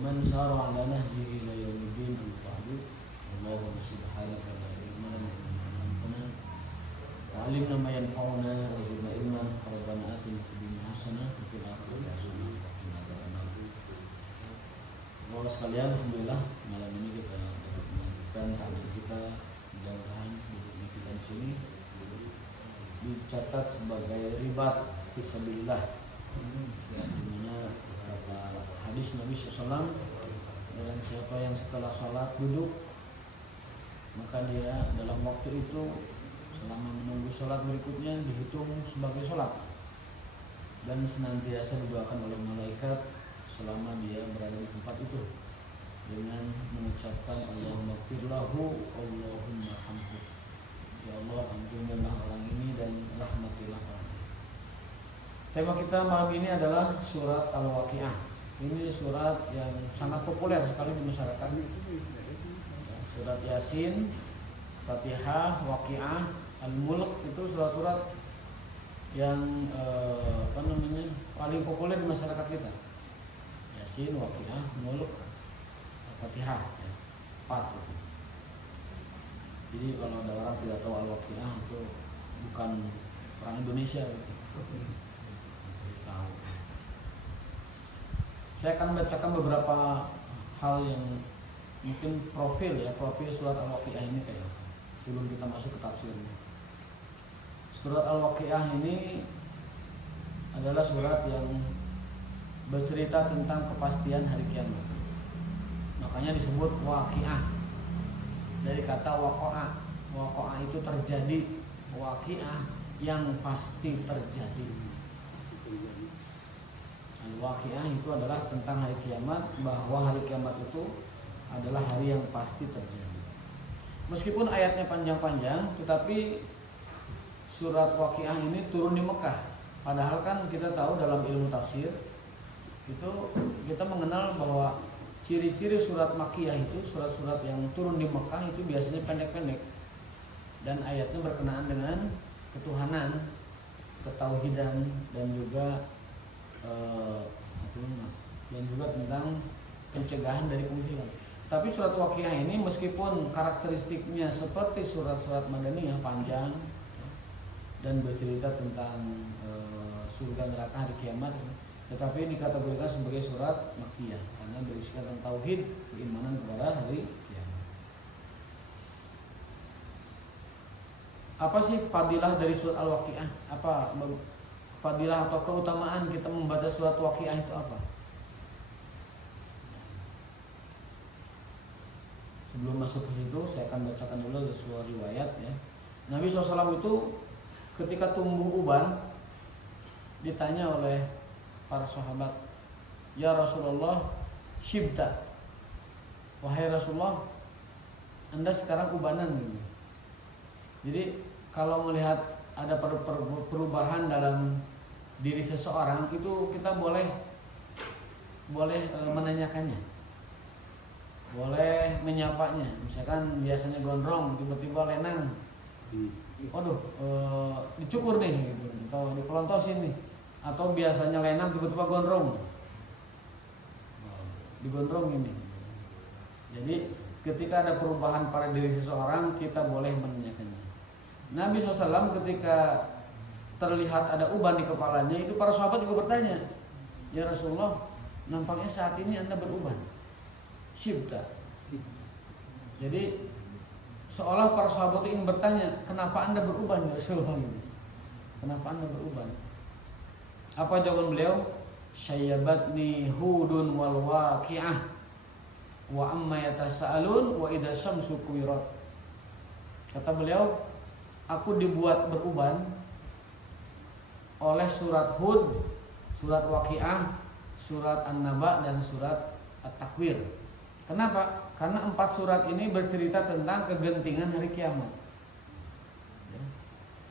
man sara ala nahjihi ila yaumiddin al-fa'lu Allahumma subhanaka la ilma lana illa ma 'allamtana wa 'allimna ma yanfa'una wa zidna ilman rabbana atina fid dunya hasanah wa fil akhirati hasanah wa qina adzabannar. Bapak sekalian, alhamdulillah malam ini kita dapat melanjutkan taklim kita. Mudah-mudahan hidupnya kita di sini dicatat sebagai ribat fisabilillah, ya, dimana kata hadis Nabi SAW, barang siapa yang setelah sholat duduk, maka dia dalam waktu itu selama menunggu sholat berikutnya dihitung sebagai sholat dan senantiasa didoakan oleh malaikat selama dia berada di tempat itu dengan mengucapkan Allahumma firlahu Allahumma hamhu, ya Allah ampunilah orang ini dan rahmatilah orang ini. Tema kita malam ini adalah surat Al-Waqiah. Ini surat yang sangat populer sekali di masyarakat. Surat Yasin, Fatihah, Waqiah, Al-Mulk itu surat-surat yang paling populer di masyarakat kita. Yasin, Waqiah, Mulk, Fatihah, ya, 4. Jadi kalau ada orang tidak tahu Al-Waqiah itu bukan orang Indonesia gitu. Harus tahu. Saya akan membacakan beberapa hal yang mungkin profil surat Al-Waqiah ini kayak sebelum kita masuk ke tafsirnya. Surat Al-Waqiah ini adalah surat yang bercerita tentang kepastian hari kiamat. Makanya disebut Waqiah. Dari kata waqa'a. Waqa'a itu terjadi, waqi'ah yang pasti terjadi. Al-Waqiah itu adalah tentang hari kiamat, bahwa hari kiamat itu adalah hari yang pasti terjadi. Meskipun ayatnya panjang-panjang, tetapi surat Waqiah ini turun di Mekah. Padahal kan kita tahu dalam ilmu tafsir itu kita mengenal bahwa ciri-ciri surat Makkiyah itu, surat-surat yang turun di Mekah itu biasanya pendek-pendek dan ayatnya berkenaan dengan ketuhanan, ketauhidan dan juga tentang pencegahan dari kemusyrikan. Tapi surat Waqiah ini meskipun karakteristiknya seperti surat-surat Madaniyah panjang dan bercerita tentang surga neraka hari kiamat, tetapi dikategorikan sebagai surat Makkiyah karena berisikan tentang tauhid, keimanan kepada hari kiamat. Apa sih fadilah dari surat Al-Waqiah? Apa fadilah atau keutamaan kita membaca surat Waqiah itu apa? Sebelum masuk ke situ, saya akan bacakan dulu sebuah riwayat ya. Nabi SAW itu ketika tumbuh uban ditanya oleh para sahabat, ya Rasulullah, syibta, wahai Rasulullah, Anda sekarang ubanan gitu. Jadi kalau melihat ada perubahan dalam diri seseorang itu kita boleh menanyakannya, boleh menyapanya. Misalkan biasanya gondrong, tiba-tiba lenang, waduh, dicukur nih gitu, atau dipelontosin nih. Atau biasanya lenang tiba-tiba gondrong, digondrong ini. Jadi ketika ada perubahan pada diri seseorang kita boleh menanyakannya. Nabi SAW ketika terlihat ada uban di kepalanya itu para sahabat juga bertanya, ya Rasulullah, nampaknya saat ini Anda beruban, syibta. Jadi seolah para sahabat ingin bertanya, kenapa Anda beruban ya Rasulullah? Kenapa Anda beruban? Apa jawaban beliau? Syayyabatni hudun wal waqi'ah wa amma yatasaalun wa idza syamsu kuwirat. Kata beliau, aku dibuat beruban oleh surat Hud, surat Waqiah, surat An-Naba dan surat At-Takwir. Kenapa? Karena 4 surat ini bercerita tentang kegentingan hari kiamat.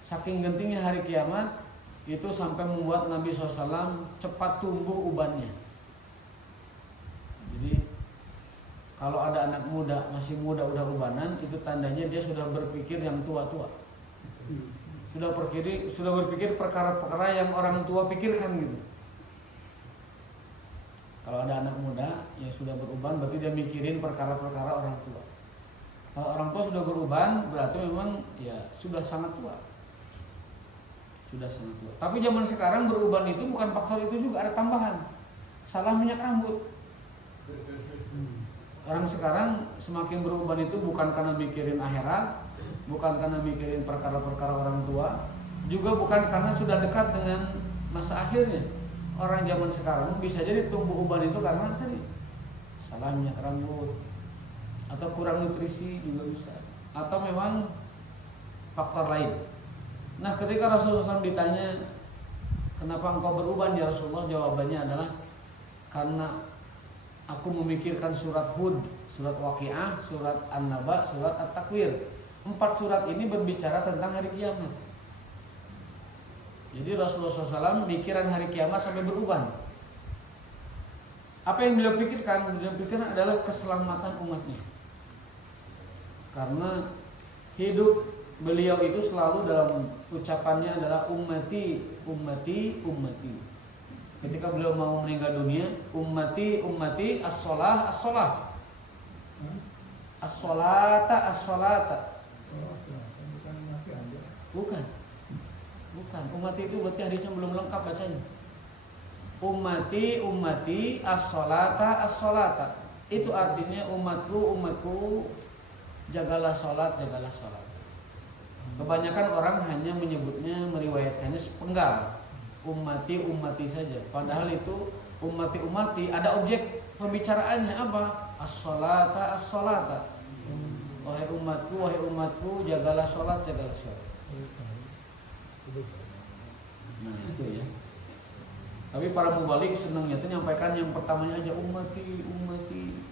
Saking gentingnya hari kiamat itu sampai membuat Nabi SAW cepat tumbuh ubannya. Jadi kalau ada anak muda, masih muda udah ubanan, itu tandanya dia sudah berpikir yang tua-tua. Sudah berpikir perkara-perkara yang orang tua pikirkan gitu. Kalau ada anak muda yang sudah beruban berarti dia mikirin perkara-perkara orang tua. Kalau orang tua sudah beruban berarti memang ya sudah sangat tua. Sudah sangat tua. Tapi zaman sekarang beruban itu bukan faktor itu juga, ada tambahan. Salah minyak rambut. Orang sekarang semakin beruban itu bukan karena mikirin akhirat, bukan karena mikirin perkara-perkara orang tua, juga bukan karena sudah dekat dengan masa akhirnya. Orang zaman sekarang bisa jadi tumbuh uban itu karena tadi salah minyak rambut atau kurang nutrisi juga bisa, atau memang faktor lain. Nah, ketika Rasulullah SAW ditanya kenapa engkau beruban ya Rasulullah, jawabannya adalah karena aku memikirkan surat Hud, surat Waqiah, surat An-Naba, surat At-Takwir. 4 surat ini berbicara tentang hari kiamat. Jadi Rasulullah SAW mikiran hari kiamat sampai beruban. Apa yang beliau pikirkan? Beliau pikirkan adalah keselamatan umatnya. Karena hidup beliau itu selalu dalam ucapannya adalah ummati, ummati, ummati. Ketika beliau mau meninggal dunia, ummati, ummati, as-sholah, as-sholah, as-sholata, as-sholata. Bukan, ummati itu berarti hadisnya belum lengkap bacanya. Ummati, ummati, as-sholata, as-sholata. Itu artinya umatku, umatku, jagalah sholat, jagalah sholat. Kebanyakan orang hanya menyebutnya, meriwayatkannya sepenggal, ummati, ummati saja. Padahal itu ummati, ummati ada objek pembicaraannya apa? As-sholata, as-sholata. Wahai umatku, jagalah sholat, jagalah sholat. Nah itu ya. Tapi para mubalik senangnya itu nyampaikan yang pertamanya aja ummati, ummati,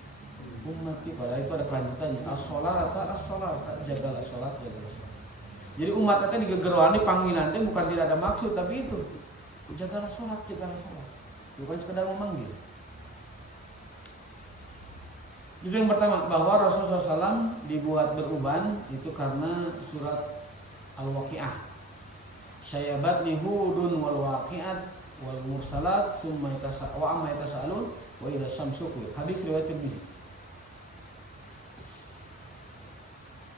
ummati. Padahal itu ada kelanjutannya. As-sholata, as-sholata, jagalah sholat, jagalah sholat. Jadi umat itu digegerwani panggilannya bukan tidak ada maksud, tapi itu jagalah sholat, jagalah sholat. Bukan sekedar memanggil. Jadi yang pertama bahwa Rasulullah SAW dibuat beruban itu karena surat Al-Waqiah. Syayabatni hudun wal waqi'at wal mursalat summa amma yatasaalun wa idza syamsu kuwirat. Hadis riwayat Tirmizi.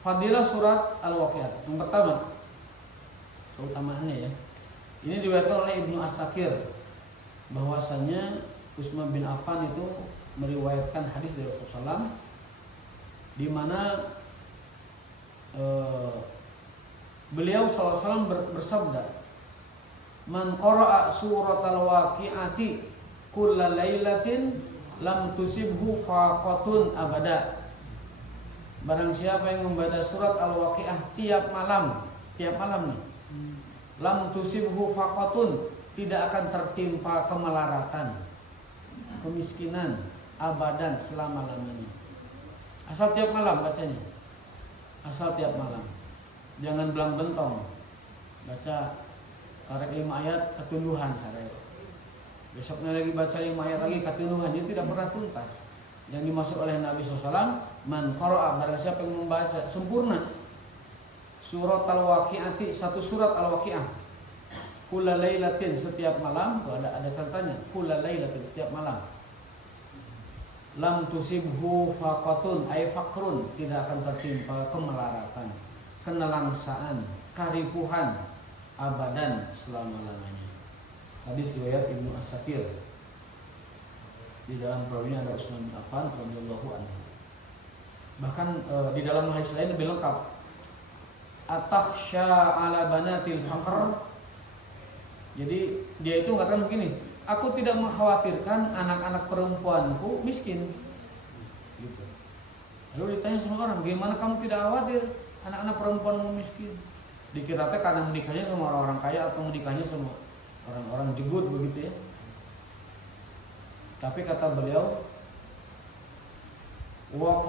Fadilah surat Al-Waqiah. Yang pertama, keutamaannya ya. Ini diriwayatkan oleh Ibnu As-Sakir bahwasanya Utsman bin Affan itu meriwayatkan hadis dari Rasulullah SAW di mana beliau SAW bersabda, "Man qara'a suratal waqi'ati kulla lailatin lam tusibhu faqatun abada." Barang siapa yang membaca surat Al-Waqi'ah tiap malam nih, lam tusibhu faqatun, tidak akan tertimpa kemelaratan, kemiskinan, abadan, selama-lamanya. Asal tiap malam bacanya. Asal tiap malam. Jangan belang bentong. Baca karek 5 ayat ketunduhan sareng. Besoknya lagi baca 5 ayat lagi ketunduhan, ini tidak pernah tuntas. Yang dimaksud oleh Nabi SAW, man qara'a, barang siapa yang membaca sempurna surat Al-Waqi'ati, satu surat Al-Waqi'ah, kulla lailatin, setiap malam, ada catatannya, kulla lailatin, setiap malam. Lam tusibhu faqatun ay faqrun, tidak akan tertimpa kemelaratan, kenelangsaan, karipuhan, abadan, selama-lamanya. Hadis riwayat Ibnu As-Sakir. Di dalam perawinya ada Utsman bin Affan radhiyallahu anhu. Bahkan di dalam hadis lain lebih lengkap. Atakhsha ala banatil faqr. Jadi dia itu mengatakan begini, aku tidak mengkhawatirkan anak-anak perempuanku miskin. Gitu. Lalu ditanya sama orang, gimana kamu tidak khawatir anak-anak perempuanmu miskin? Dikira karena menikahnya sama orang-orang kaya atau menikahnya sama orang-orang jegut begitu ya. Tapi kata beliau, wa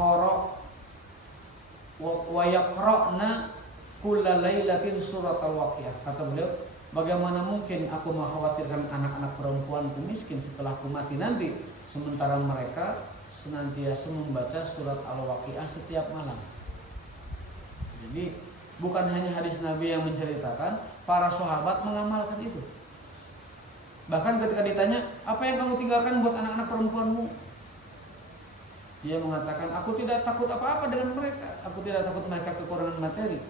yaqra'na kulla lailatin surat Al-Waqiah. Kata beliau, bagaimana mungkin aku mengkhawatirkan anak-anak perempuanku miskin setelah aku mati nanti, sementara mereka senantiasa membaca surat Al-Waqiah setiap malam. Jadi bukan hanya hadis Nabi yang menceritakan, para sahabat mengamalkan itu. Bahkan ketika ditanya, apa yang kamu tinggalkan buat anak-anak perempuanmu? Dia mengatakan, aku tidak takut apa-apa dengan mereka. Aku tidak takut mereka kekurangan materi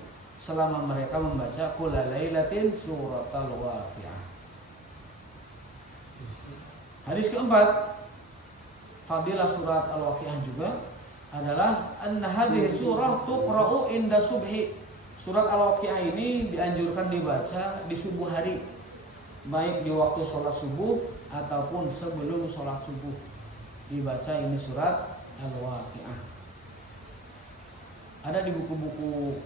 selama mereka membaca Qula lailatin suratal waqi'ah. Hadis keempat, fadilah surat Al-Waqi'ah juga adalah anna hadhihi surah tuqra'u inda subhi. Surat Al-Waqi'ah ini dianjurkan dibaca di subuh hari, baik di waktu sholat subuh ataupun sebelum sholat subuh. Dibaca ini surat Al-Waqi'ah. Ada di buku-buku,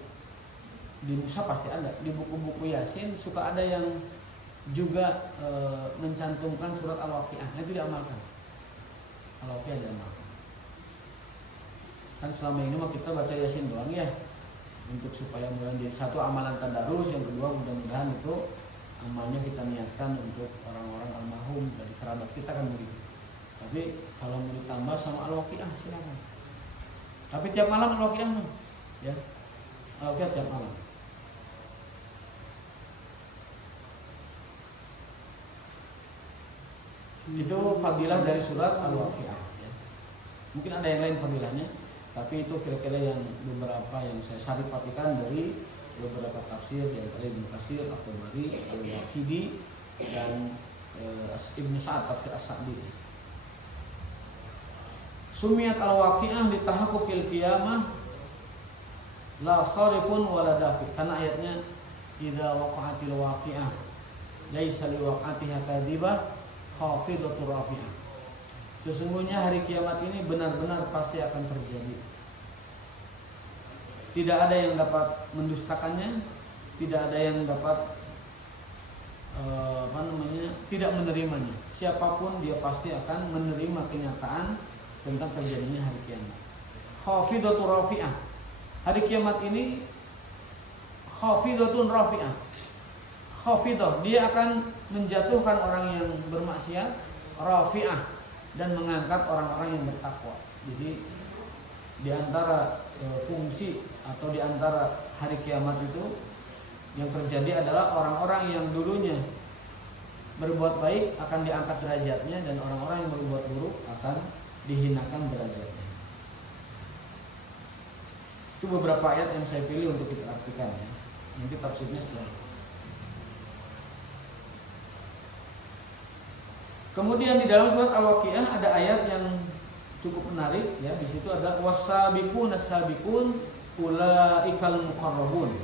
di mushaf pasti ada. Di buku-buku Yasin suka ada yang juga mencantumkan surat Al-Waqi'ah. Itu diamalkan. Al-Waqi'ah diamalkan. Kan selama ini mah kita baca Yasin doang ya, untuk supaya menjadi satu amalan tadarus, yang kedua mudah-mudahan itu amalnya kita niatkan untuk orang-orang almarhum dari kerabat kita kan begitu. Tapi kalau mau ditambah sama Al-Waqi'ah silakan. Tapi tiap malam Al-Waqi'ah ya. Al-Waqi'ah tiap malam. Itu fadilah dari surat Al-Waqi'ah ya. Mungkin ada yang lain fadilahnya, tapi itu kira-kira yang beberapa yang saya saripatikan dari beberapa tafsir, yang tadi Ibnu Katsir, At-Tabari, Al-Waqidi, dan Ibnu Sa'ad tafsir As-Sa'di. Sumiyat Al-Waqi'ah litahaqquqil qiyamah la sarifun wala dafi. Karena ayatnya idza waqa'atil waqi'ah laisa liwaqa'atiha kadhibah khafidatur rafi'ah. Sesungguhnya hari kiamat ini benar-benar pasti akan terjadi. Tidak ada yang dapat mendustakannya, tidak ada yang dapat tidak menerimanya. Siapapun dia pasti akan menerima kenyataan tentang terjadinya hari kiamat. Khafidatur rafi'ah. Hari kiamat ini khafidatun rafi'ah. Khafidah, dia akan menjatuhkan orang yang bermaksiat, rafi'ah, dan mengangkat orang-orang yang bertakwa. Jadi di antara fungsi atau di antara hari kiamat itu yang terjadi adalah orang-orang yang dulunya berbuat baik akan diangkat derajatnya, dan orang-orang yang berbuat buruk akan dihinakan derajatnya. Itu beberapa ayat yang saya pilih untuk kita artikan ya. Nanti tafsirnya setelah. Kemudian di dalam surat Al-Waqi'ah ada ayat yang cukup menarik ya. Di situ ada wasabiqun as-sabiqun ulaikal muqarrabun.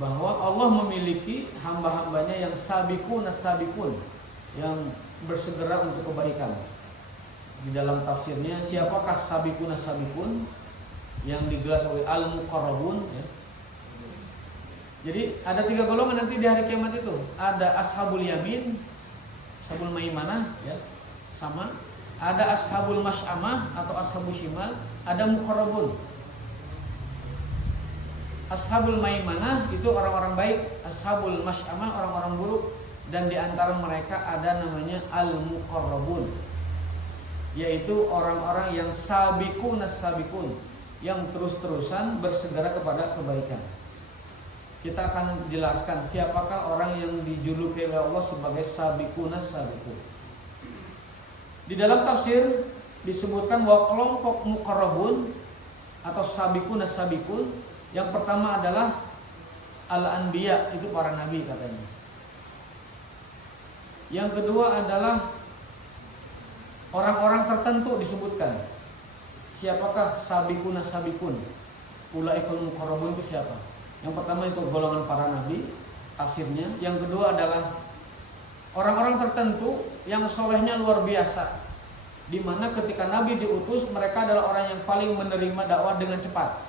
Bahwa Allah memiliki hamba-hambanya yang sabiqun as-sabiqun, yang bersegera untuk kebaikan. Di dalam tafsirnya, siapakah sabiqun as-sabiqun? Yang digelas oleh al-muqarrabun ya. Jadi ada 3 golongan nanti di hari kiamat itu. Ada ashabul yamin, ashabul maimanah ya, sama. Ada ashabul masy'amah atau ashabul shimal, ada muqarrabun. Ashabul maimanah itu orang-orang baik, ashabul masy'amah orang-orang buruk, dan di antara mereka ada namanya al-muqarrabun, yaitu orang-orang yang sabiqun as-sabiqun, yang terus-terusan bersegera kepada kebaikan. Kita akan jelaskan siapakah orang yang dijuluki oleh Allah sebagai sabiqun as-sabiqun. Di dalam tafsir disebutkan bahwa kelompok muqarrabun atau sabiqun as-sabiqun, yang pertama adalah al-anbiya, itu para nabi katanya. Yang kedua adalah orang-orang tertentu disebutkan. Siapakah sabiqun as-sabiqun? Ulaikal muqarrabun itu siapa? Yang pertama itu golongan para nabi, tafsirnya. Yang kedua adalah orang-orang tertentu yang solehnya luar biasa, di mana ketika Nabi diutus, mereka adalah orang yang paling menerima dakwah dengan cepat.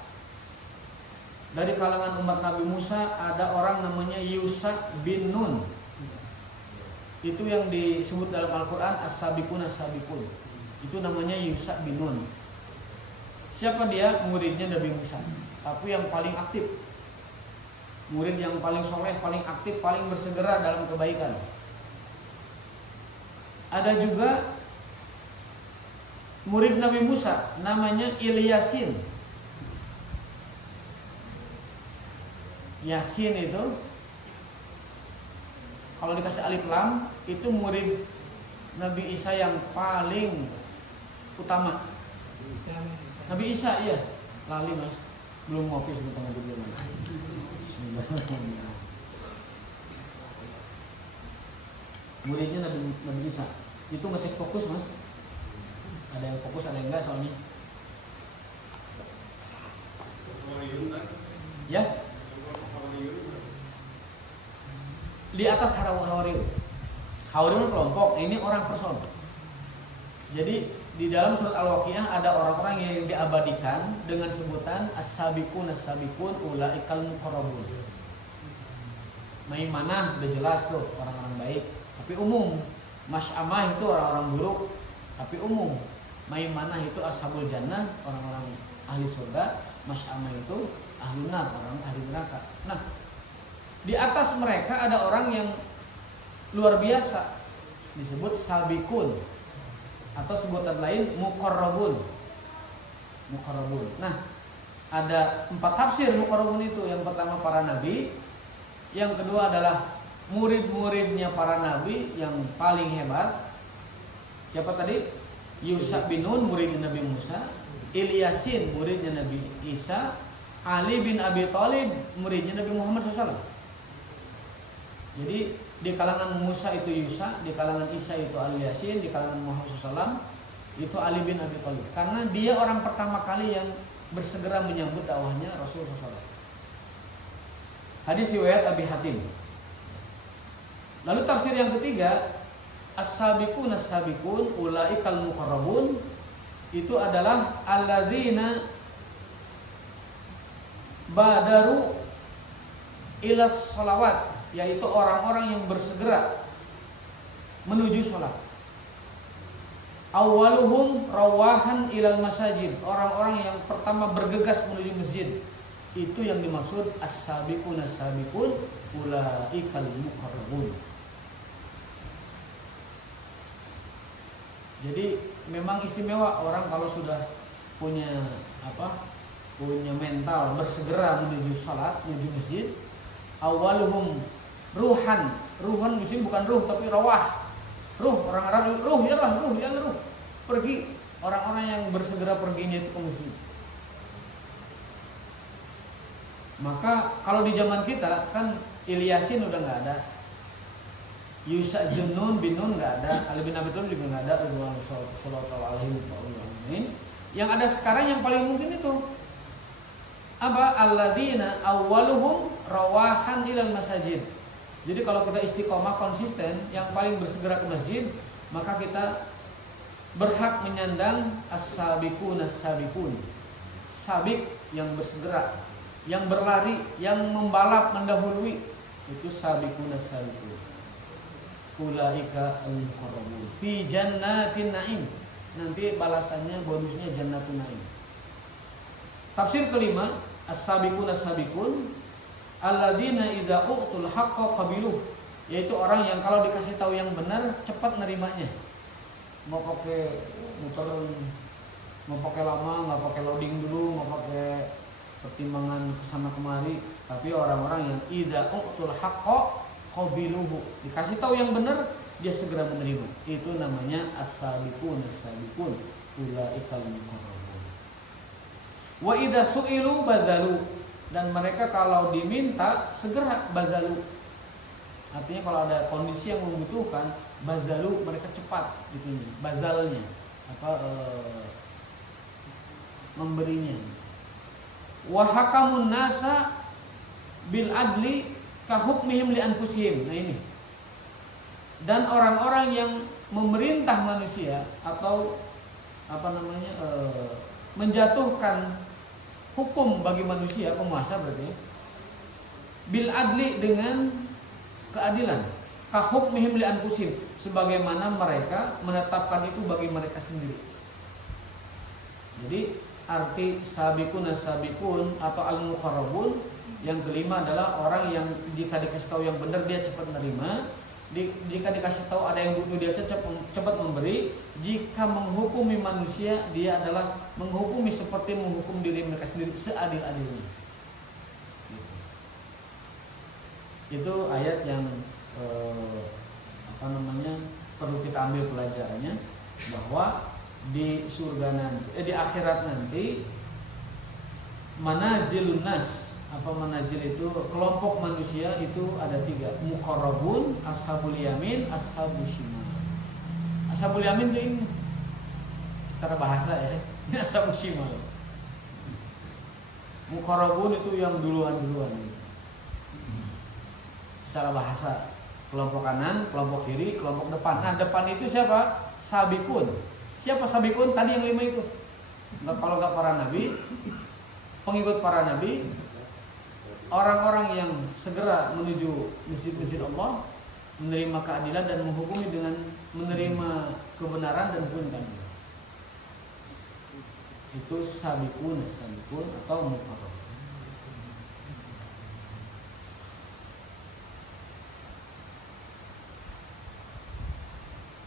Dari kalangan umat Nabi Musa ada orang namanya Yusha bin Nun. Itu yang disebut dalam Al-Quran as-sabiqun as-sabiqun. Itu namanya Yusha bin Nun. Siapa dia? Muridnya Nabi Musa, tapi yang paling aktif. Murid yang paling soleh, paling aktif, paling bersegera dalam kebaikan. Ada juga murid Nabi Musa namanya Ilyasin. Yasin itu Kalau dikasih alif lam itu murid Nabi Isa yang paling utama. Nabi Isa, iya. Lali mas, belum ngopi sebentar ngopi dulu. Muridnya Nabi Isa. Itu ngecek fokus mas. Ada yang fokus, ada yang enggak soalnya. Ya. Di atas Hawariyun. Hawariyun kelompok, ini orang person. Jadi di dalam surat Al-Waqiah ada orang-orang yang diabadikan dengan sebutan as-sabiqun as-sabiqun ulaikal muqarrabun. Maimanah udah jelas tuh orang-orang baik, tapi umum. Masy'amah itu orang-orang buruk, tapi umum. Maimanah itu ashabul jannah, orang-orang ahli surga. Masy'amah itu ahlun nar, orang ahli neraka. Nah, di atas mereka ada orang yang luar biasa, disebut sabiqun, atau sebutan lain muqarrabun. Muqarrabun. Nah, ada 4 tafsir muqarrabun itu. Yang pertama para nabi, yang kedua adalah murid-muridnya para nabi yang paling hebat. Siapa tadi? Yusha bin Nun, muridnya Nabi Musa. Ilyasin, muridnya Nabi Isa. Ali bin Abi Thalib, muridnya Nabi Muhammad SAW. Jadi di kalangan Musa itu Yusha, di kalangan Isa itu Ali Yasin, di kalangan Muhammad SAW itu Ali bin Abi Thalib. Karena dia orang pertama kali yang bersegera menyambut dakwahnya Rasulullah SAW. Hadis riwayat Abi Hatim. Lalu tafsir yang ketiga, as-sabiqun as-sabiqun ulaikal muqarrabun, itu adalah alladzina badaru ila sholawat, yaitu orang-orang yang bersegera menuju sholat. Awaluhum rawahan ilal masajid, orang-orang yang pertama bergegas menuju masjid. Itu yang dimaksud as-sabiqun as-sabiqun ulaikal muqarrabun. Jadi memang istimewa orang kalau sudah punya punya mental bersegera menuju sholat, menuju masjid. Awaluhum ruhan di sini bukan ruh tapi rawah. Orang Arab ruh, pergi. Orang-orang yang bersegera perginya itu ke masjid. Maka kalau di zaman kita kan Ilyasin udah nggak ada, Yusha Zunnun bin Nun nggak ada, Ali bin Abi Thalib juga nggak ada, sallallahu alaihi wasallam. Yang ada sekarang yang paling mungkin itu apa? Alladzina awwaluhum rawahan ilal masajid. Jadi kalau kita istiqomah konsisten, yang paling bersegera ke masjid, maka kita berhak menyandang as-sabiqun as-sabiqun. Sabik yang bersegera, yang berlari, yang membalap mendahului, itu sabiqun as-sabiqun. Ulaika al-muqarrabun fi jannatin na'im. Nanti balasannya bonusnya jannatun na'im. Tafsir kelima, as-sabiqun as-sabiqun alladzina idza u'tul haqqa qabiluh, yaitu orang yang kalau dikasih tahu yang benar cepat nerimanya. Mau pakai muter, mau pakai lama, nggak pakai loading dulu, nggak pakai pertimbangan kesana kemari. Tapi orang-orang yang idza u'tul haqqa qabiluhu, dikasih tahu yang benar dia segera menerima. Itu namanya as-sabiqun as-sabiqun ulaikal muqarrabun. Wa idza su'ilu badzalu, dan mereka kalau diminta segera badzalu. Artinya kalau ada kondisi yang membutuhkan badzalu, mereka cepat gitu nih, badzalnya memberinya. Wa hakamun nasa bil adli ka hukmihim li anfusihim. Nah ini. Dan orang-orang yang memerintah manusia atau menjatuhkan hukum bagi manusia, penguasa berarti, bil adli dengan keadilan, ka hukmihim li anfusihim, sebagaimana mereka menetapkan itu bagi mereka sendiri. Jadi arti sabiqun as-sabiqun atau al-muqarrabun yang kelima adalah orang yang jika dikasih tahu yang benar dia cepat menerima, jika dikasih tahu ada yang butuh dia cepat memberi, jika menghukumi manusia dia adalah menghukumi seperti menghukum diri mereka sendiri seadil-adilnya. Itu ayat yang perlu kita ambil pelajarannya bahwa di surga nanti, di akhirat nanti manazilun nas, manazil itu kelompok manusia itu ada 3, muqarrabun, ashabul yamin, ashabul shimal. Ashabul yamin itu ini secara bahasa ya, ini ashabul shimal. Muqarrabun itu yang duluan secara bahasa, kelompok kanan, kelompok kiri, kelompok depan. Nah, depan itu siapa? Sabiqun. Siapa sabiqun? Tadi yang 5 itu. Kalau nggak para nabi, pengikut para nabi, orang-orang yang segera menuju masjid-masjid Allah, menerima keadilan dan menghukumi dengan menerima kebenaran dan hukum. Itu sabiqun atau muqarrab.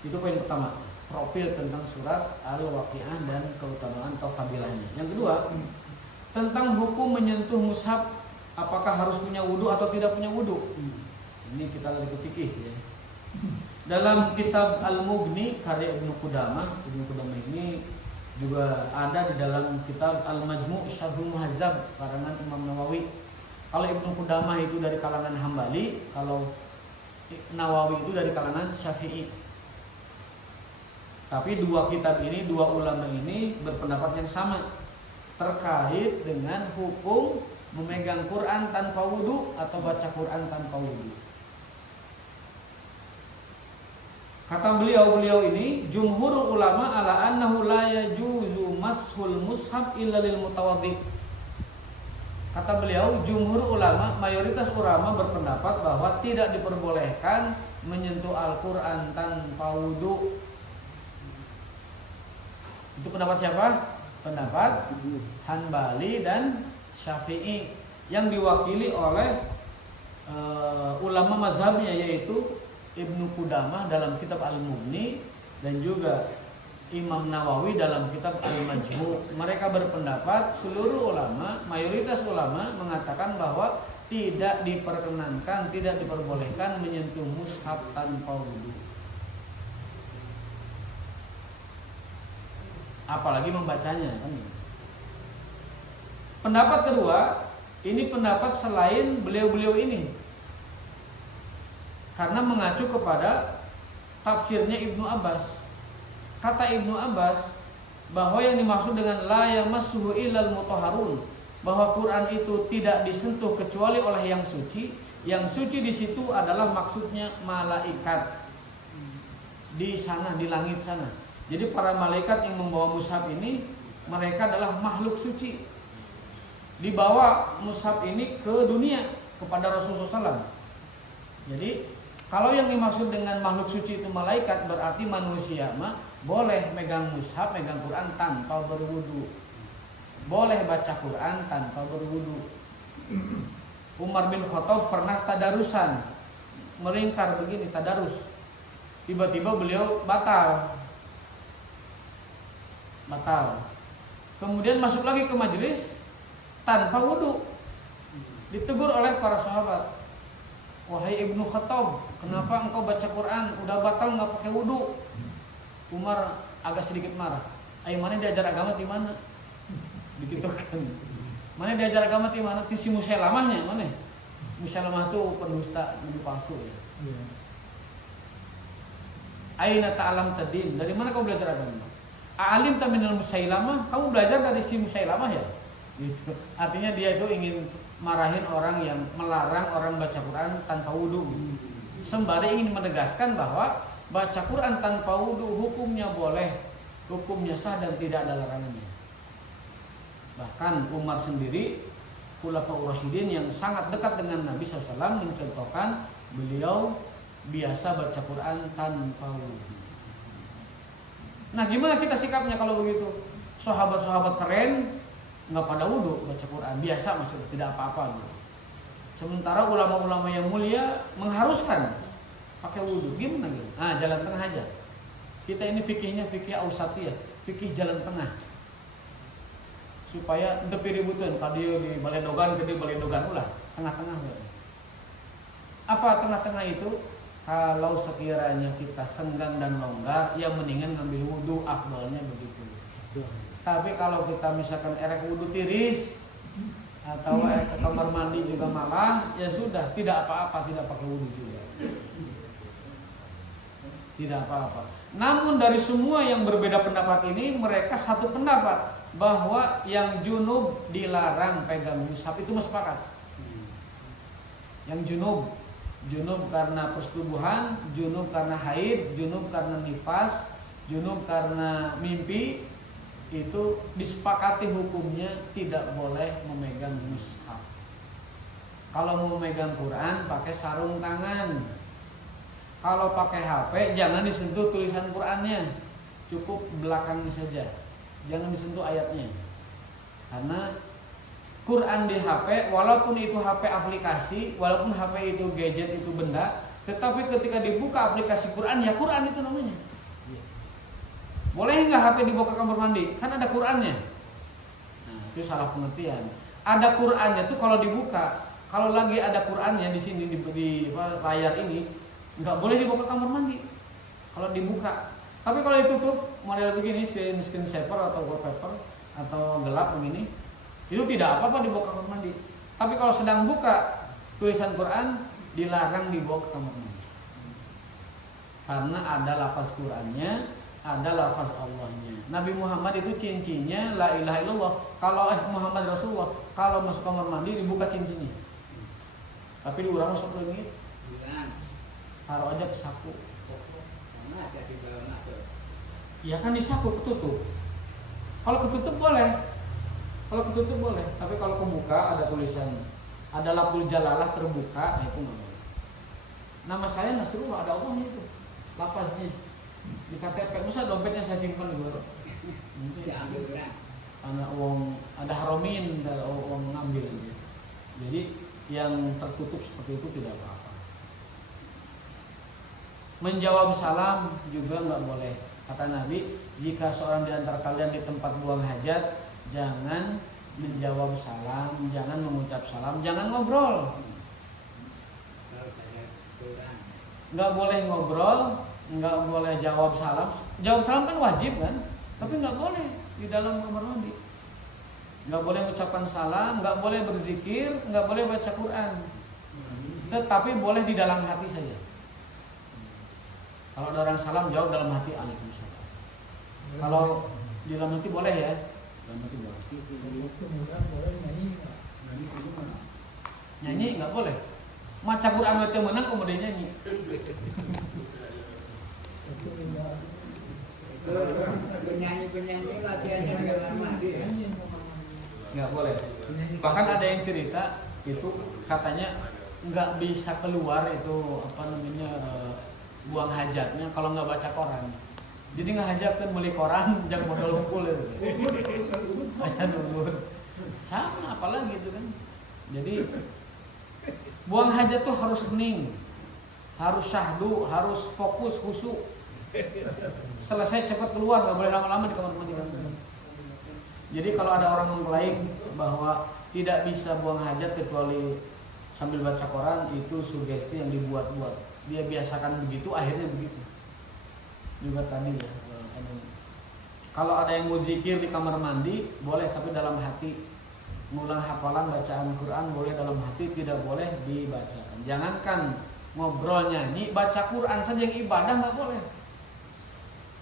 Itu poin pertama, profil tentang surat Al-Waqiah dan keutamaan atau fadilahnya. Yang kedua, tentang hukum menyentuh mushaf, apakah harus punya wudu atau tidak punya wudu. Ini kita lagi ke fikih ya. Dalam kitab Al-Mughni karya Ibnu Qudamah ini juga ada di dalam kitab Al-Majmu' Syarhul Muhazzab karangan Imam Nawawi. Kalau Ibnu Qudamah itu dari kalangan Hambali, kalau Nawawi itu dari kalangan Syafi'i. Tapi dua kitab ini, dua ulama ini berpendapat yang sama terkait dengan hukum memegang Quran tanpa wudu atau baca Quran tanpa wudu. Kata beliau ini, jumhur ulama ala annahu la yajuzu mashul mushaf illa lil mutawaddi. Kata beliau, jumhur ulama, mayoritas ulama berpendapat bahwa tidak diperbolehkan menyentuh Al-Quran tanpa wudu. Itu pendapat siapa? Pendapat Hanbali dan Syafi'i yang diwakili oleh ulama mazhabnya, yaitu Ibnu Qudamah dalam kitab Al-Mughni dan juga Imam Nawawi dalam kitab Al-Majmu'. Mereka berpendapat, seluruh ulama, mayoritas ulama mengatakan bahwa tidak diperkenankan, tidak diperbolehkan menyentuh mushaf tanpa wudu, apalagi membacanya kan. Pendapat kedua, ini pendapat selain beliau-beliau ini, karena mengacu kepada tafsirnya Ibnu Abbas. Kata Ibnu Abbas bahwa yang dimaksud dengan la yamassuhu illal mutahharun, bahwa Quran itu tidak disentuh kecuali oleh yang suci. Yang suci di situ adalah maksudnya malaikat di sana, di langit sana. Jadi para malaikat yang membawa mushaf ini, mereka adalah makhluk suci. Dibawa mushaf ini ke dunia kepada Rasulullah SAW. Jadi kalau yang dimaksud dengan makhluk suci itu malaikat, berarti manusia mah boleh megang mushaf, megang Quran tanpa berwudu. Boleh baca Quran tanpa berwudu. Umar bin Khattab pernah tadarusan, melingkar begini, tadarus. Tiba-tiba beliau batal. Kemudian masuk lagi ke majelis tanpa wudu. Ditegur oleh para sahabat. Wahai Ibnu Khattab, kenapa engkau baca Quran udah batal nggak pakai wudu? Umar agak sedikit marah. Ayo, mana diajar agama di mana? Begitu kan. Mana diajar agama di mana? Ti si Musailamahnya mana? Musailamah itu pendusta, nabi palsu ya. Aina ta'alam tadin? Dari mana kau belajar agama? Alim taminal Musailamah? Kamu belajar dari si Musailamah ya? Gitu. Artinya dia itu ingin marahin orang yang melarang orang baca Quran tanpa wudu. Sembari ingin menegaskan bahwa baca Quran tanpa wudu hukumnya boleh, hukumnya sah dan tidak ada larangannya. Bahkan Umar sendiri, Khulafaur Rasyidin yang sangat dekat dengan Nabi SAW, mencontohkan beliau biasa baca Quran tanpa wudu. Nah, gimana kita sikapnya kalau begitu? Sahabat-sahabat keren nggak pada wudu baca Quran, biasa maksudnya, tidak apa-apa gitu. Sementara ulama-ulama yang mulia mengharuskan pakai wudu, gimana gitu? Nah, jalan tengah aja. Kita ini fikihnya fikih ausatiyah, fikih jalan tengah. Supaya depi ributan, tadi di Baledogan, gede Baledogan ulah, tengah-tengah gitu. Apa tengah-tengah itu? kalau sekiranya kita senggang dan longgar, ya mendingan ngambil wudhu, afdolnya begitu. Tapi kalau kita misalkan erek wudhu tiris atau ke kamar mandi juga malas, ya sudah, tidak apa-apa, tidak pakai wudhu juga. Tidak apa-apa. Namun dari semua yang berbeda pendapat ini, mereka satu pendapat bahwa yang junub dilarang pegang mushaf, itu sepakat. Yang junub karena persetubuhan, junub karena haid, junub karena nifas, junub karena mimpi, itu disepakati hukumnya tidak boleh memegang mushaf. Kalau mau memegang Quran pakai sarung tangan. Kalau pakai HP jangan disentuh tulisan Qurannya, cukup belakangnya saja, jangan disentuh ayatnya. Karena Quran di HP, walaupun itu HP aplikasi, walaupun HP itu gadget, itu benda, tetapi ketika dibuka aplikasi Quran, ya Quran itu namanya. Boleh nggak HP dibawa ke kamar mandi? Kan ada Qurannya. Nah, itu salah pengertian. Ada Qurannya tuh kalau dibuka, kalau lagi ada Qurannya di sini di layar ini, nggak boleh dibawa ke kamar mandi kalau dibuka. Tapi kalau ditutup model begini, screen saver atau wallpaper atau gelap begini, itu tidak apa-apa dibawa ke kamar mandi. Tapi kalau sedang buka tulisan Quran, dilarang dibawa ke kamar mandi. Karena ada lafaz Qurannya, ada lafaz Allahnya. Nabi Muhammad itu cincinnya la ilaha illallah. Kalau Muhammad Rasulullah, kalau masuk kamar mandi dibuka cincinnya. Tapi diurang masuk lagi. Taruh aja ke saku. Ya kan di saku ketutup. Kalau ketutup boleh. Tapi kalau kebuka ada tulisan, ada lafzul jalalah terbuka, nah itu nggak boleh. Nama saya Nasrullah, ada Allahnya itu, lafaznya di KTP. Masa dompetnya saya simpan di luar? Diambil kan? Karena uang ada haromin, ada uang ngambil. Jadi yang tertutup seperti itu tidak apa-apa. Menjawab salam juga nggak boleh. Kata Nabi, jika seorang di antara kalian di tempat buang hajat, jangan menjawab salam, jangan mengucap salam, jangan ngobrol. Nggak boleh ngobrol, nggak boleh jawab salam. Jawab salam kan wajib kan, tapi nggak boleh di dalam kamar mandi. Nggak boleh mengucapkan salam, nggak boleh berzikir, nggak boleh baca Quran. Tetapi boleh di dalam hati saja. Kalau ada orang salam, jawab dalam hati, Waalaikumsalam. Kalau di dalam hati boleh ya? Dalam hati boleh. Nyanyi nggak boleh. Maca Quran itu menang kemudian nyanyi. Penyanyi latihannya agak lama dia. Nggak boleh. Bahkan ada yang cerita itu katanya nggak bisa keluar itu buang hajatnya kalau nggak baca koran. Jadi nggak hajatkan beli koran jangan modal hukum itu. Hanya nurut. Sama apalagi itu kan. Jadi buang hajat tuh harus hening, harus syahdu, harus fokus, khusyuk. Selesai cepat keluar, nggak boleh lama-lama di kamar mandi. Jadi kalau ada orang mengklaim bahwa tidak bisa buang hajat kecuali sambil baca koran, itu sugesti yang dibuat-buat. Dia biasakan begitu, akhirnya begitu. Juga tadi ya. Kalau ada yang mau zikir di kamar mandi, boleh, tapi dalam hati. Ngulang hafalan bacaan Quran boleh dalam hati, tidak boleh dibacakan. Jangankan ngobrol, nyanyi, baca Quran saja yang ibadah nggak boleh.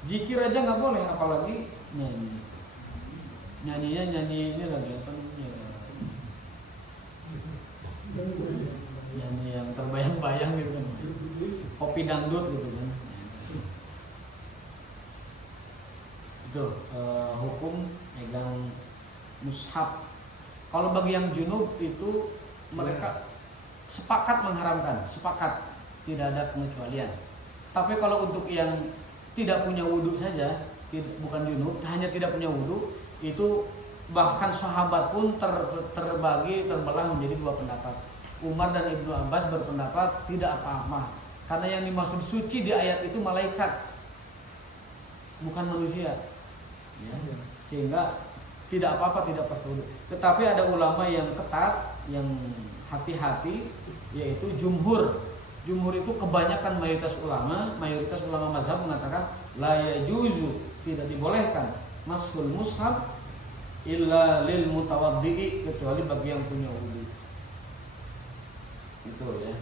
Zikir aja nggak boleh, apalagi nyanyi. Nyanyinya nyanyi ini lagi apa namanya? Nyanyi yang terbayang-bayang gitu kan. Kopi dangdut gitu kan. Itu hukum megang mushaf. Kalau bagi yang junub itu mereka sepakat mengharamkan, sepakat, tidak ada pengecualian. Tapi kalau untuk yang tidak punya wudhu saja, bukan junub, hanya tidak punya wudhu, itu bahkan sahabat pun terbelah menjadi dua pendapat. Umar dan Ibnu Abbas berpendapat tidak apa-apa, karena yang dimaksud suci di ayat itu malaikat, bukan manusia, ya. Sehingga tidak apa-apa, tidak perlu. Tetapi ada ulama yang ketat, yang hati-hati, yaitu jumhur Jumhur itu kebanyakan mayoritas ulama mazhab mengatakan la yajuzu, tidak dibolehkan mashul mushaf illa lil mutawaddi'i, kecuali bagi yang punya wudu. Itu ya.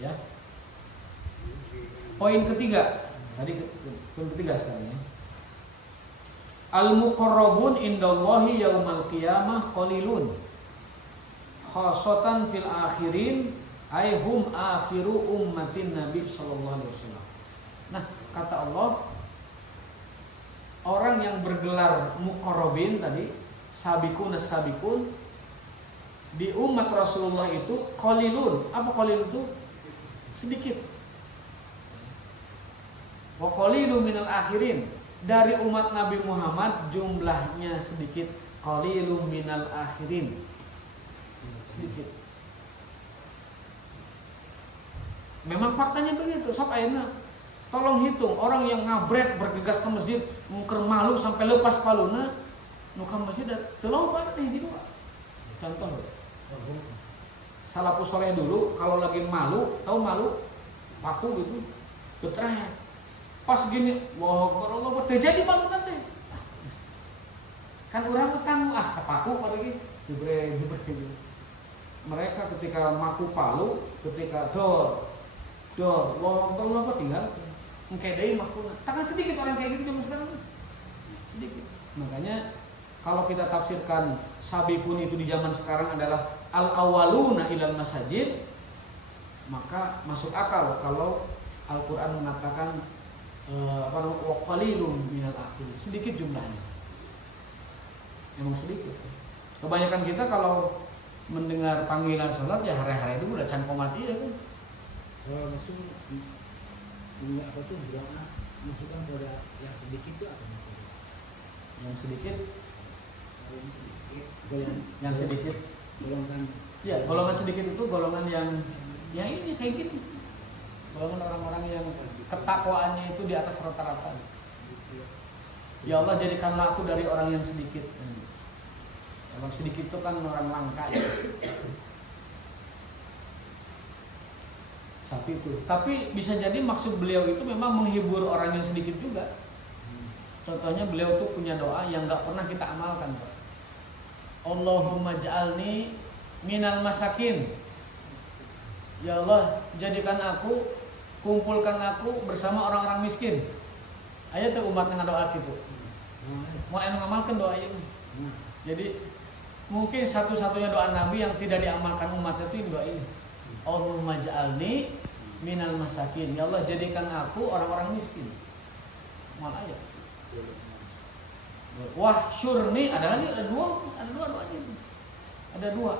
Ya. Poin ketiga. Tadi poin ketiga sekarang ya. Al-muqarrabun indallahi yaumal qiyamah qalilun. Khasatan fil akhirin ay hum akhiru ummatin Nabi sallallahu alaihi wasallam. Nah, kata Allah, orang yang bergelar muqarrabin tadi, sabiqun as-sabiqun di umat Rasulullah itu qalilun. Apa qalil itu? Sedikit. Wa qalilun minal akhirin, dari umat Nabi Muhammad jumlahnya sedikit. Qalilun minal akhirin, sedikit. Memang faktanya begitu. Sok ayeuna tolong hitung orang yang ngabret bergegas ke masjid mungker malu sampai lepas paluna nu ka masjid teu loba teh di dua. Contoh salafus soleh dulu kalau lagi malu, tahu malu paku gitu betrayat pas gini Allah teh jadi malu nanti kan orang ketangguh sapaku apalagi jebre gitu. Mereka ketika maku palu, ketika dor Allah tinggal engke deui makuna. Takkan sedikit orang kayak gitu zaman sekarang, sedikit. Makanya kalau kita tafsirkan sabiqun itu di zaman sekarang adalah al-awwaluna ilal masajid, maka masuk akal kalau Al-Qur'an mengatakan wa qalilun minal akhirin, sedikit jumlahnya. Memang sedikit. Kebanyakan kita kalau mendengar panggilan salat ya hari-hari itu udah can mati ya kan. Kalau maksud apa tuh doa masukkan pada yang sedikit itu apa maksudnya? Yang sedikit, yang sedikit golongan. Ya, golongan sedikit itu golongan yang ini kayak gini. Golongan orang-orang yang ketakwaannya itu di atas rata-rata. Ya Allah, jadikanlah aku dari orang yang sedikit. Orang sedikit itu kan orang langka ya. Sapi itu. Tapi bisa jadi maksud beliau itu memang menghibur orang yang sedikit juga. Contohnya beliau tuh punya doa yang gak pernah kita amalkan, Pak. Allahumma ja'alni minal masakin. Ya Allah, jadikan aku, kumpulkan aku bersama orang-orang miskin. Aya teh umat nga doa kitu. Mau anu ngamalkeun doa ieu. Jadi mungkin satu-satunya doa Nabi yang tidak diamalkan umat itu doa ini. Allahumma ja'alni minal masakin. Ya Allah, jadikan aku orang-orang miskin. Mal ayat. Wahsyurni, ada dua doanya itu. Ada dua.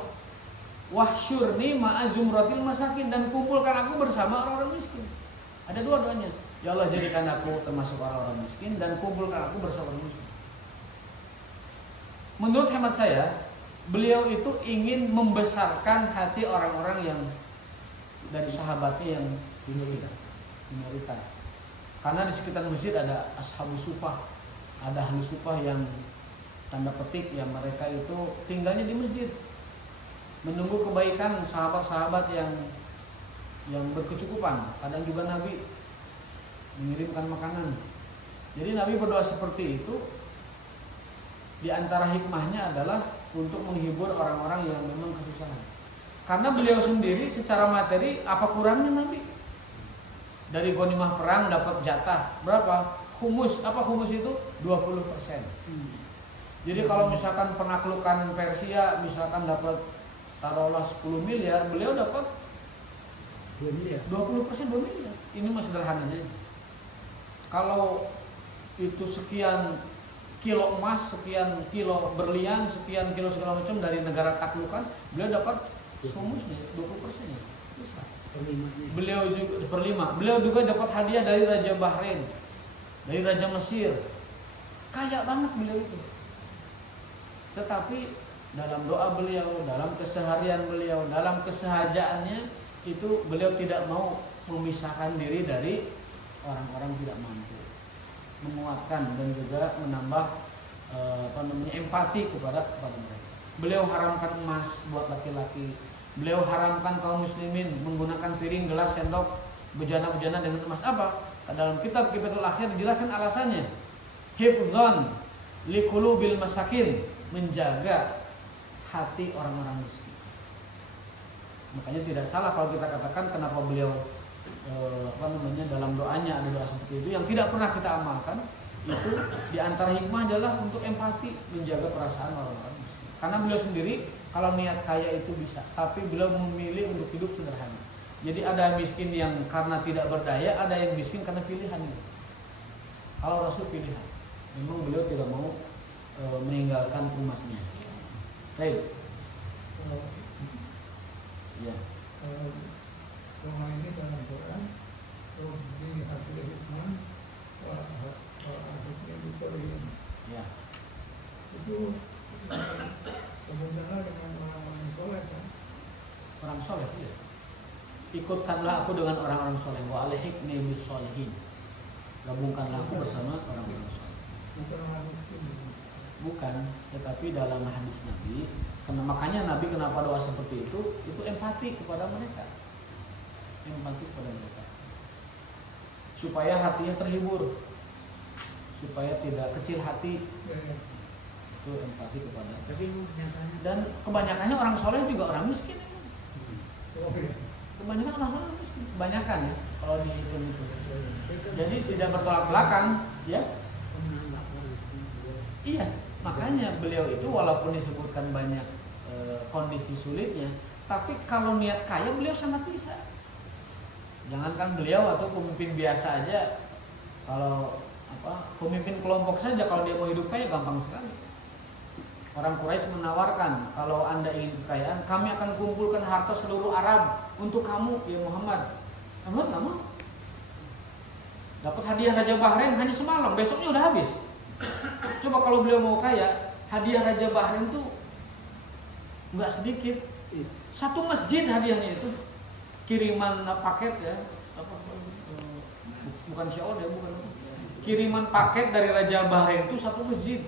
Wahsyurni ma'a zumratil masakin, dan kumpulkan aku bersama orang-orang miskin. Ada dua doanya. Ya Allah, jadikan aku termasuk orang-orang miskin dan kumpulkan aku bersama orang miskin. Menurut hemat saya, beliau itu ingin membesarkan hati orang-orang yang dari sahabatnya yang minoritas. Karena di sekitar masjid ada ashabus sufah, ada ahli sufah yang tanda petik yang mereka itu tinggalnya di masjid, menunggu kebaikan sahabat-sahabat yang berkecukupan. Kadang juga Nabi mengirimkan makanan. Jadi Nabi berdoa seperti itu. Di antara hikmahnya adalah untuk menghibur orang-orang yang memang kesusahan. Karena beliau sendiri secara materi apa kurangnya Nabi? Dari ghanimah perang dapat jatah berapa? Khumus. Apa khumus itu? 20%. Jadi kalau misalkan penaklukan Persia misalkan dapat taruhlah 10 miliar, beliau dapat 2 miliar. 20% 2 miliar. Ini mah sederhananya. Kalau itu sekian kilo emas, sekian kilo berlian, sekian kilo segala macam dari negara taklukan, beliau dapat sumusnya 20%-nya. Besar. Beliau juga seperlima. Beliau juga dapat hadiah dari Raja Bahrain, dari Raja Mesir. Kaya banget beliau itu. Tetapi dalam doa beliau, dalam keseharian beliau, dalam kesehajaannya itu beliau tidak mau memisahkan diri dari orang-orang tidak mampu, menguatkan dan juga menambah empati kepada mereka. Beliau haramkan emas buat laki-laki, Beliau haramkan kaum muslimin menggunakan piring, gelas, sendok, bejana-bejana dengan emas. Apa? Dalam kitab Kifatul Akhir dijelaskan alasannya. Hifdzan liqulubil masakin, menjaga hati orang-orang miskin. Makanya tidak salah kalau kita katakan kenapa beliau dalam doanya ada doa seperti itu yang tidak pernah kita amalkan. Itu diantara hikmah adalah untuk empati, menjaga perasaan orang-orang miskin. Karena beliau sendiri kalau niat kaya itu bisa, tapi beliau memilih untuk hidup sederhana. Jadi ada miskin yang karena tidak berdaya, ada yang miskin karena pilihan. Kalau Rasul pilihan, memang beliau tidak mau meninggalkan umatnya. Baik. Ya. Doa ini dalam Quran, di hati hikmah, hatinya dikorin. Ya. Itu kemudian dengan orang-orang soleh kan? Orang soleh, iya. Ikutkanlah aku dengan orang-orang soleh. Wa alaihiqni bis solihin. Gabungkanlah aku bersama orang-orang soleh. Bukan orang miskin. Bukan, tetapi dalam hadis Nabi, makanya Nabi kenapa doa seperti itu empati kepada mereka. Empati kepada mereka. Supaya hatinya terhibur. Supaya tidak kecil hati. Itu empati kepada mereka. Tapi nyatanya Dan kebanyakannya orang soleh juga orang miskin. Kebanyakan orang soleh orang miskin. Kebanyakan ya, kalau dihitung itu. Jadi tidak bertolak belakang, ya. Iya, makanya beliau itu walaupun disebutkan banyak kondisi sulitnya, tapi kalau niat kaya beliau sangat bisa. Jangankan beliau atau pemimpin biasa aja, kalau pemimpin kelompok saja kalau dia mau hidup kaya gampang sekali. Orang Quraisy menawarkan, kalau anda ingin kekayaan, kami akan kumpulkan harta seluruh Arab untuk kamu, ya Muhammad. Muhammad nggak mau. Dapat hadiah Raja Bahrain hanya semalam, besoknya udah habis. Coba kalau beliau mau kaya, hadiah Raja Bahrain itu nggak sedikit. Satu masjid hadiahnya itu kiriman paket ya, bukan COD, bukan. Kiriman paket dari Raja Bahrain itu satu masjid.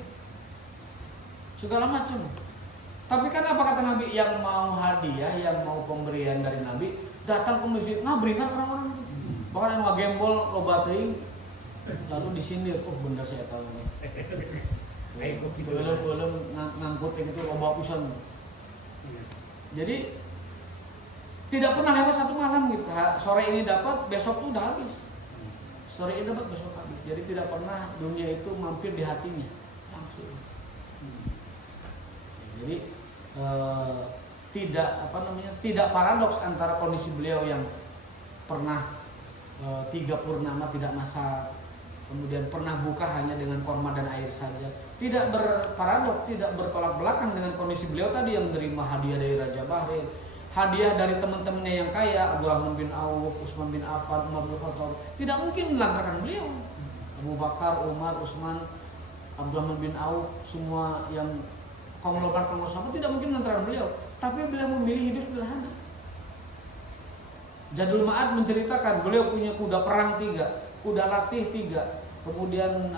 Segala macam. Tapi kan apa kata Nabi, yang mau hadiah, yang mau pemberian dari Nabi datang ke masjid, ngabringan orang-orang itu. Bahkan yang ngagembol loba teuing lalu disindir, oh bener saya tahu nih. Belum ngangkut itu loba pisan. Jadi tidak pernah lewat satu malam gitu. Sore ini dapat, besok tuh udah habis. Sore ini dapat, besok habis. Jadi tidak pernah dunia itu mampir di hatinya langsung. Jadi tidak paradoks antara kondisi beliau yang pernah 3 purnama tidak masak, kemudian pernah buka hanya dengan korma dan air saja. Tidak berparadok, tidak bertolak belakang dengan kondisi beliau tadi yang menerima hadiah dari Raja Bahrain, hadiah dari teman-temannya yang kaya, Abdurrahman bin Auf, Utsman bin Affan, Umar bin Khattab. Tidak mungkin melantarkan beliau. Abu Bakar, Umar, Utsman, Abdurrahman bin Auf, semua yang konglomerat pengusaha tidak mungkin melantarkan beliau. Tapi beliau memilih hidup sederhana. Jadul Ma'ad menceritakan beliau punya kuda perang 3, kuda latih 3, kemudian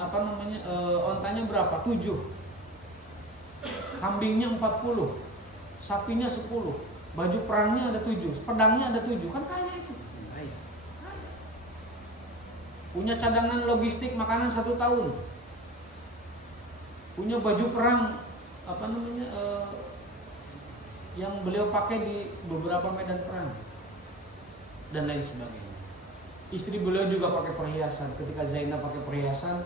ontanya berapa? 7, kambingnya 40, sapinya 10, baju perangnya ada 7, pedangnya ada 7, kan kaya itu. Kaya. Punya cadangan logistik makanan 1 tahun, punya baju perang yang beliau pakai di beberapa medan perang dan lain sebagainya. Istri beliau juga pakai perhiasan. Ketika Zainab pakai perhiasan,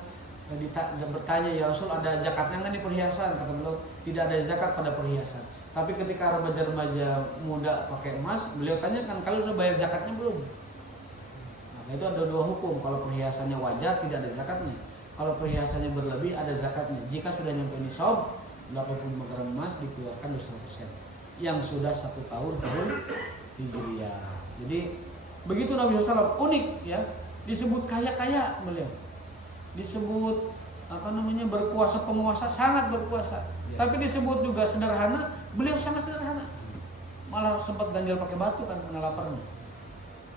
bertanya, ya Rasul, ada zakatnya nggak di perhiasan? Kata beliau, tidak ada zakat pada perhiasan. Tapi ketika remaja-remaja muda pakai emas, beliau tanyakan, kalau sudah bayar zakatnya belum? Nah, itu ada 2 hukum. Kalau perhiasannya wajar, tidak ada zakatnya. Kalau perhiasannya berlebih, ada zakatnya. Jika sudah nyampe nisab 85 gram emas, dikeluarkan 200%. Yang sudah 1 tahun Hijriah. Jadi begitu Nabi SAW, unik ya, disebut kaya-kaya beliau, disebut berkuasa, penguasa, sangat berkuasa, ya. Tapi disebut juga sederhana, beliau sangat sederhana, malah sempat ganjil pakai batu kan karena laparnya.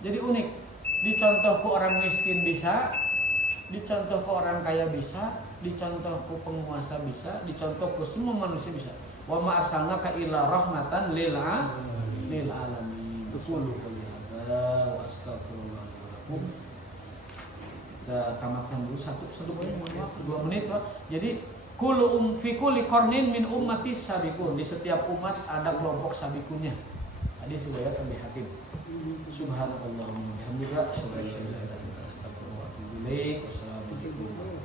Jadi unik, dicontoh ke orang miskin bisa, dicontoh ke orang kaya bisa, dicontoh ke penguasa bisa, dicontoh ke semua manusia bisa. Wa ma arsalnaka illa rahmatan lil alamin. lil alamin. Qulu qouli hadza wa astaghfirullah li wa lakum. Kita tamatkan dulu satu menit, mohon maaf, 2 menit Pak. Jadi fi kulli qarnin min ummati sabiqun. Di setiap umat ada kelompok sabiqunnya. Hadis riwayat Abi Hatim. Subhanallahumma bihamdika asyhadu an la ilaha illa anta astaghfiruka wa atubu ilaik. Wassalamualaikum.